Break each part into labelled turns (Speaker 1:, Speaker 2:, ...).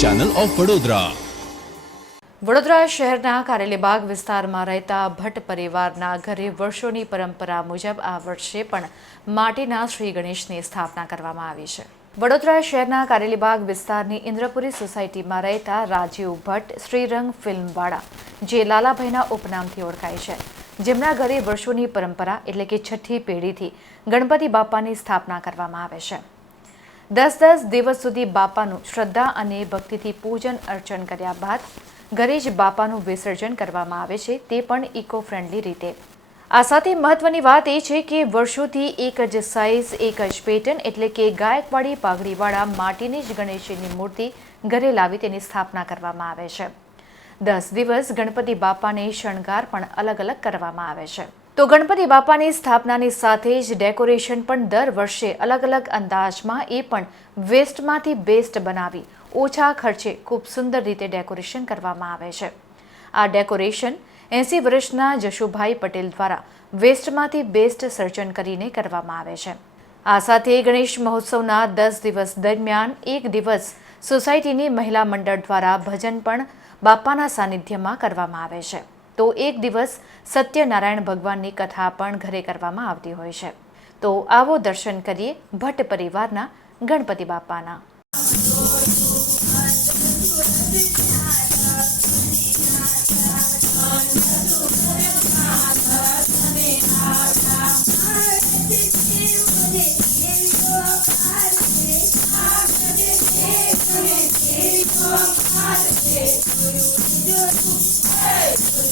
Speaker 1: Channel of Vadodara
Speaker 2: Vadodara શહેરના કારેલીબાગ વિસ્તારમાં રહેતા ભટ્ટ પરિવારના ઘરે વર્ષોની પરંપરા મુજબ આ વર્ષે પણ માટીના શ્રી ગણેશની સ્થાપના કરવામાં આવી છે. વડોદરા શહેરના કારેલીબાગ વિસ્તારની ઇન્દ્રપુરી સોસાયટીમાં રહેતા રાજીવ ભટ્ટ શ્રીરંગ ફિલ્મવાળા, જે લાલાભાઈના ઉપનામથી ઓળખાય છે. જેમના ઘરે વર્ષોની પરંપરા એટલે કે છઠ્ઠી પેઢીથી ગણપતિ બાપાની સ્થાપના કરવામાં આવે છે. દસ દસ દિવસ સુધી બાપાનું શ્રદ્ધા અને ભક્તિથી પૂજન, અર્ચન કર્યા બાદ ઘરે જ બાપાનું વિસર્જન કરવામાં આવે છે, તે પણ ઇકો ફ્રેન્ડલી રીતે. આ સાથે મહત્વની વાત એ છે કે વર્ષોથી એક જ સાઇઝ એક જ પેટર્ન એટલે કે ગાયકવાડી પાઘડીવાળા માટીની જ ગણેશજીની મૂર્તિ ઘરે લાવી તેની સ્થાપના કરવામાં આવે છે. દસ દિવસ ગણપતિ બાપાને શણગાર પણ અલગ અલગ કરવામાં આવે છે. તો ગણપતિ બાપાની સ્થાપનાની સાથે જ ડેકોરેશન પણ દર વર્ષે અલગ અલગ અંદાજમાં એ પણ વેસ્ટમાંથી બેસ્ટ બનાવી ઓછા ખર્ચે ખૂબ સુંદર રીતે ડેકોરેશન કરવામાં આવે છે. આ ડેકોરેશન એંસી વર્ષના જશુભાઈ પટેલ દ્વારા વેસ્ટમાંથી બેસ્ટ સર્જન કરીને કરવામાં આવે છે. આ સાથે ગણેશ મહોત્સવના દસ દિવસ દરમિયાન એક દિવસ સોસાયટીની મહિલા મંડળ દ્વારા ભજન પણ બાપાના સાનિધ્યમાં કરવામાં આવે છે. તો એક દિવસ સત્યનારાયણ ભગવાનની કથા પણ ઘરે કરવામાં આવતી હોય છે. તો આવો દર્શન કરીએ ભટ્ટ પરિવારના ગણપતિ બાપાના.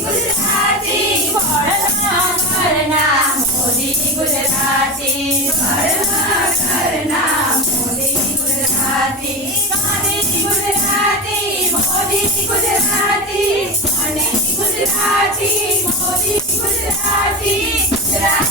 Speaker 3: ગુજરાતી મોદી ગુજરાતી ગુજરાતી